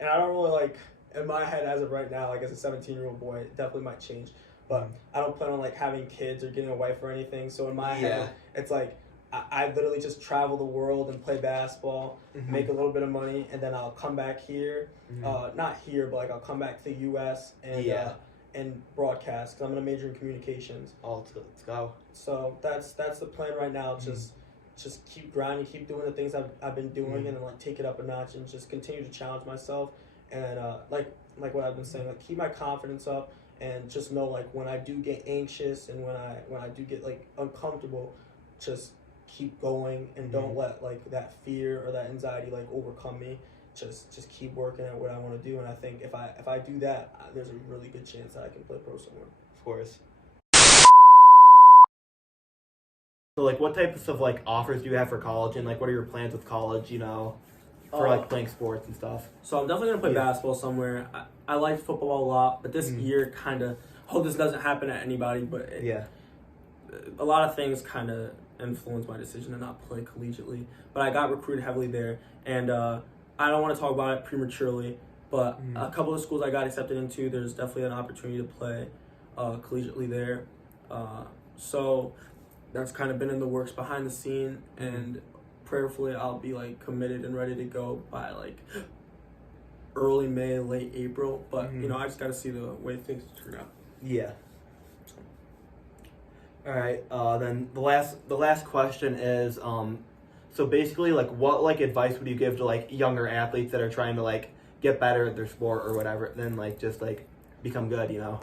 I don't really like in my head as of right now. Like as a 17-year-old boy, it definitely might change. But I don't plan on like having kids or getting a wife or anything. So in my head, it's like. I literally just travel the world and play basketball, make a little bit of money, and then I'll come back here. Not here, but like I'll come back to the U.S. and broadcast because I'm going to major in communications. Let's go. So that's the plan right now. Just keep grinding, keep doing the things I've been doing, and then like take it up a notch and just continue to challenge myself. And like what I've been saying, like keep my confidence up and just know like when I do get anxious and when I do get like uncomfortable, just keep going and don't let like that fear or that anxiety like overcome me. Just keep working at what I want to do, and I think if I do that, there's a really good chance that I can play pro somewhere. Of course. So like, what types of like offers do you have for college, and like, what are your plans with college? You know, for like playing sports and stuff. So I'm definitely gonna play basketball somewhere. I like football a lot, but this year kind of hope this doesn't happen to anybody. But a lot of things kind of influenced my decision to not play collegiately. But I got recruited heavily there, and I don't want to talk about it prematurely. But a couple of schools I got accepted into, there's definitely an opportunity to play collegiately there. So that's kind of been in the works behind the scene, and prayerfully I'll be like committed and ready to go by like early May, late April. But you know, I just got to see the way things turn out. Yeah. All right. Then the last question is, so basically, like, what like advice would you give to like younger athletes that are trying to like get better at their sport or whatever, then like just like become good, you know?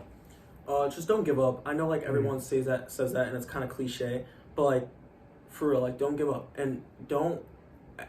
Just don't give up. I know like everyone says that, and it's kind of cliche, but like for real, like don't give up, and don't.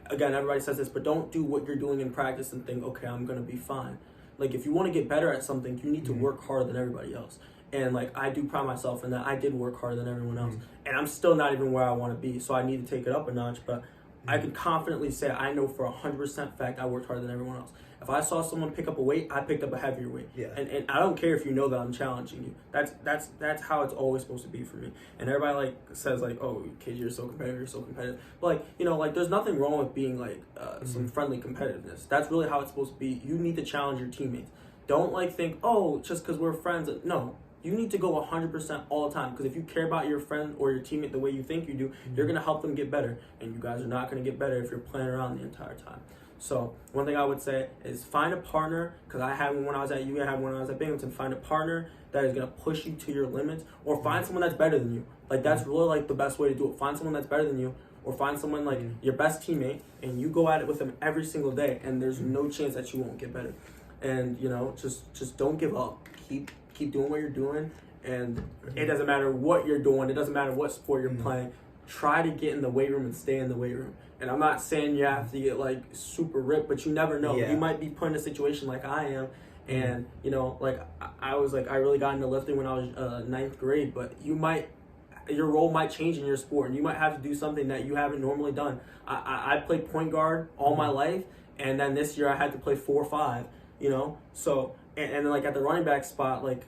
Again, everybody says this, but don't do what you're doing in practice and think, okay, I'm gonna be fine. Like if you want to get better at something, you need to work harder than everybody else. And like I do pride myself in that I did work harder than everyone else, and I'm still not even where I want to be. So I need to take it up a notch. But I can confidently say I know for 100% fact I worked harder than everyone else. If I saw someone pick up a weight, I picked up a heavier weight. Yeah. And I don't care if you know that I'm challenging you. That's how it's always supposed to be for me. And everybody like says like, oh, kid, you're so competitive. But like, you know, like there's nothing wrong with being like some friendly competitiveness. That's really how it's supposed to be. You need to challenge your teammates. Don't like think, oh, just because we're friends. No, You need to go 100% all the time, because if you care about your friend or your teammate the way you think you do, you're going to help them get better. And you guys are not going to get better if you're playing around the entire time. So one thing I would say is find a partner, because I had one when I was at UVA, I had one when I was at Binghamton. Find a partner that is going to push you to your limits, or find someone that's better than you. Like, that's really like the best way to do it. Find someone that's better than you, or find someone like your best teammate, and you go at it with them every single day, and there's no chance that you won't get better. And, you know, just don't give up. Keep doing what you're doing, and it doesn't matter what you're doing. It doesn't matter what sport you're playing. Try to get in the weight room and stay in the weight room. And I'm not saying you have to get like super ripped, but you never know. Yeah. You might be put in a situation like I am, and you know, like I was like, I really got into lifting when I was ninth grade, but your role might change in your sport, and you might have to do something that you haven't normally done. I played point guard all my life, and then this year I had to play 4 or 5. You know, so and then like at the running back spot, like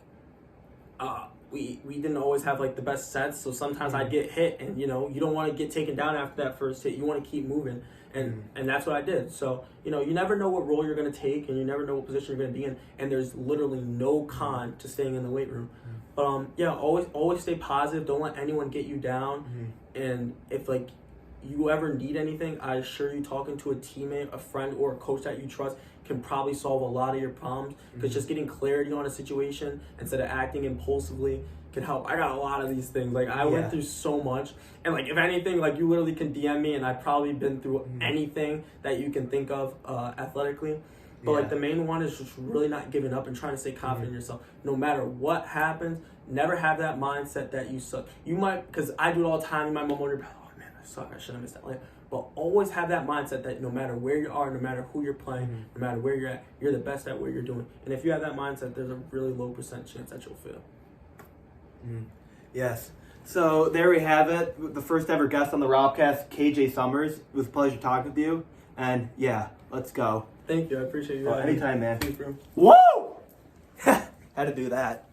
we didn't always have like the best sets, so sometimes I'd get hit, and you know, you don't want to get taken down after that first hit. You want to keep moving, and that's what I did. So you know, you never know what role you're going to take, and you never know what position you're going to be in, and there's literally no con to staying in the weight room. But yeah, always stay positive. Don't let anyone get you down, and if like you ever need anything, I assure you, talking to a teammate, a friend, or a coach that you trust can probably solve a lot of your problems, because just getting clarity on a situation instead of acting impulsively can help. I got a lot of these things. Like, I went through so much, and like, if anything, like, you literally can DM me, and I've probably been through anything that you can think of athletically. But like, the main one is just really not giving up and trying to stay confident in yourself. No matter what happens, never have that mindset that you suck. You might, because I do it all the time, my mom wonder, oh man, I suck, I should have missed that. Like, but always have that mindset that no matter where you are, no matter who you're playing, no matter where you're at, you're the best at what you're doing. And if you have that mindset, there's a really low % chance that you'll fail. Yes. So there we have it. The first ever guest on the Robcast, KJ Summers. It was a pleasure talking with you. And yeah, let's go. Thank you. I appreciate you. Anytime, man. Thanks, bro. Whoa! Had to do that.